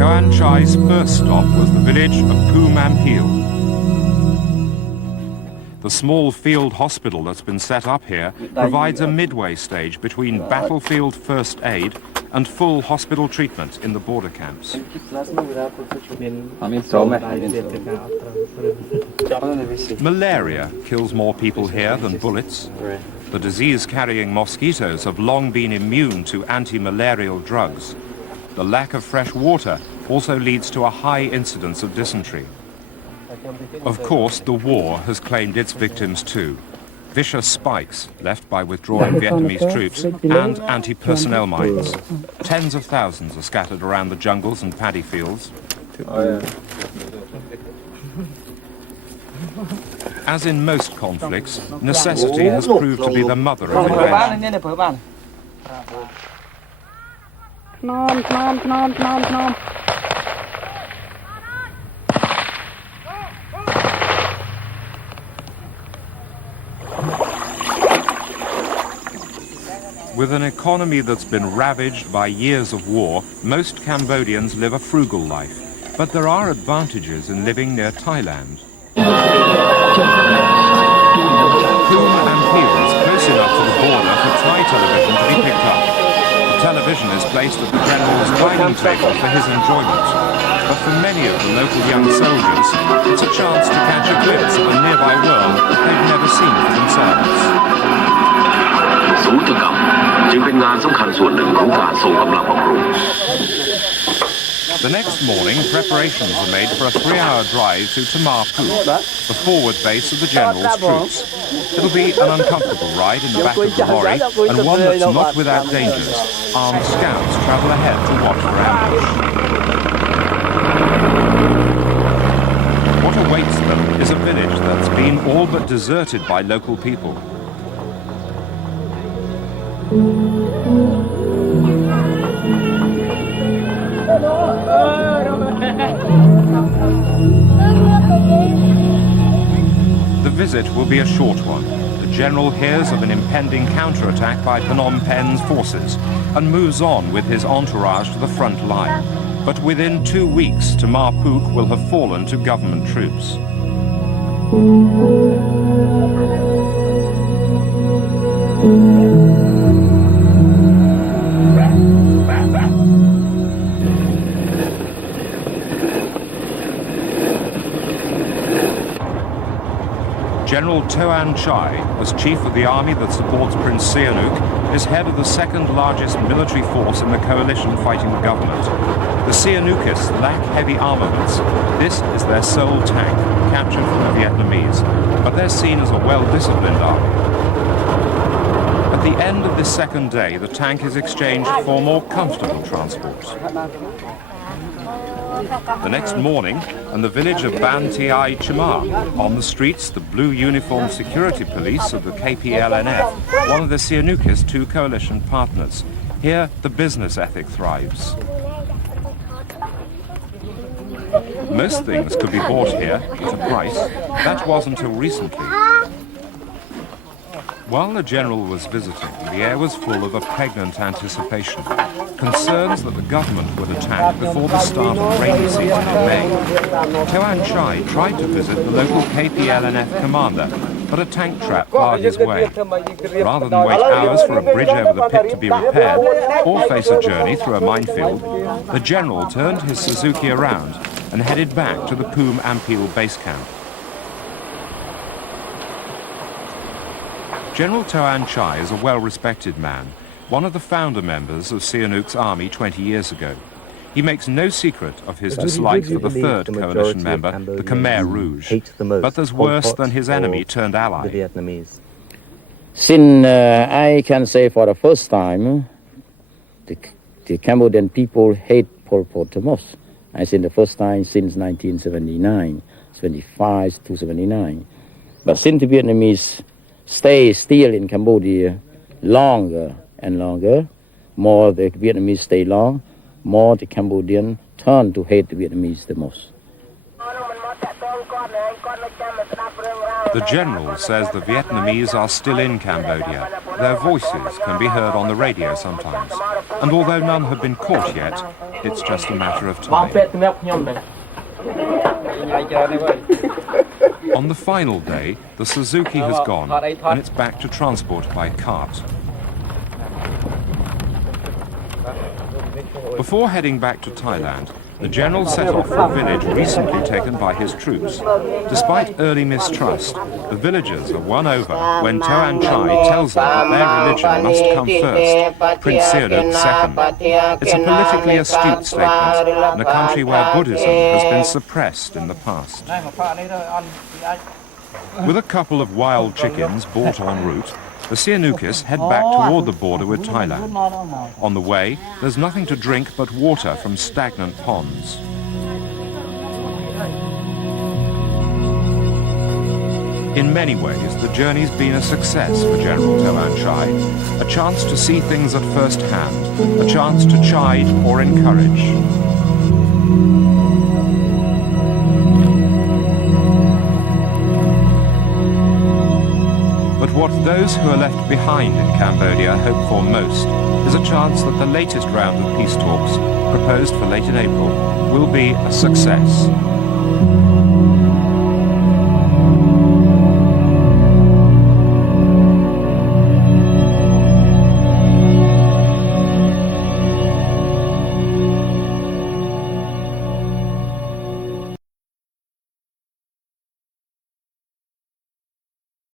Toan Chai's first stop was the village of Phum Ampil. The small field hospital that's been set up here provides a midway stage between battlefield first aid and full hospital treatment in the border camps. Malaria kills more people here than bullets. The disease-carrying mosquitoes have long been immune to anti-malarial drugs. The lack of fresh water also leads to a high incidence of dysentery. Of course, the war has claimed its victims too. Vicious spikes left by withdrawing Vietnamese troops and anti-personnel mines. Tens of thousands are scattered around the jungles and paddy fields. As in most conflicts, necessity has proved to be the mother of invention. With an economy that's been ravaged by years of war, most Cambodians live a frugal life. But there are advantages in living near Thailand. Phum Ampil is close enough to the border for Thai television to be picked up. The television is placed at the general's dining table for his enjoyment. But for many of the local young soldiers, it's a chance to catch a glimpse of a nearby world that they've never seen for themselves. ศูนย์กรรมจึงเป็นงานสำคัญส่วนหนึ่งของการส่งกำลังบำรุง The next morning, preparations are made for a 3-hour drive to Tamar Phut, the forward base of the general's troops. It'll be an uncomfortable ride in the back of the lorry, and one that's not without dangers. Armed scouts travel ahead to watch for ambush. What awaits them is a village that's been all but deserted by local people. The visit will be a short one. The general hears of an impending counterattack by Phnom Penh's forces and moves on with his entourage to the front line. But within 2 weeks, Tamar Phut will have fallen to government troops. General Toan Chai, as chief of the army that supports Prince Sihanouk, is head of the second largest military force in the coalition fighting the government. The Sihanoukis lack heavy armaments. This is their sole tank, captured from the Vietnamese, but they're seen as a well-disciplined army. At the end of this second day, the tank is exchanged for more comfortable transport. The next morning, in the village of Ban Ti Chima, on the streets, the blue uniformed security police of the KPLNF, one of the Sihanoukis' 2 coalition partners. Here, the business ethic thrives. Most things could be bought here at a price. That was until recently. While the general was visiting, the air was full of a pregnant anticipation. Concerns that the government would attack before the start of rainy season in May. Toan Chai tried to visit the local KPLNF commander, but a tank trap barred his way. Rather than wait hours for a bridge over the pit to be repaired, or face a journey through a minefield, the general turned his Suzuki around and headed back to the Phum Ampil base camp. General Toan Chai is a well-respected man, one of the founder members of Sihanouk's army 20 years ago. He makes no secret of his dislike for the 3rd coalition member, the Khmer Rouge. But there's worse than his enemy turned ally. Since I can say for the first time, the Cambodian people hate Pol Pot the most. I think the first time since 1979, 75 to 79. But since the Vietnamese stay still in Cambodia longer and longer, more the Vietnamese stay long, more the Cambodian turn to hate the Vietnamese the most. The general says the Vietnamese are still in Cambodia. Their voices can be heard on the radio sometimes. And although none have been caught yet, it's just a matter of time. On the final day, the Suzuki has gone and it's back to transport by cart. Before heading back to Thailand, the general set off for a village recently taken by his troops. Despite early mistrust, the villagers are won over when Toan Chai tells them that their religion must come first, Prince Sihanouk second. It's a politically astute statement in a country where Buddhism has been suppressed in the past. With a couple of wild chickens bought en route, the Sihanoukis head back toward the border with Thailand. On the way, there's nothing to drink but water from stagnant ponds. In many ways, the journey's been a success for General Toan Chai, a chance to see things at first hand, a chance to chide or encourage. But what those who are left behind in Cambodia hope for most is a chance that the latest round of peace talks, proposed for late in April, will be a success.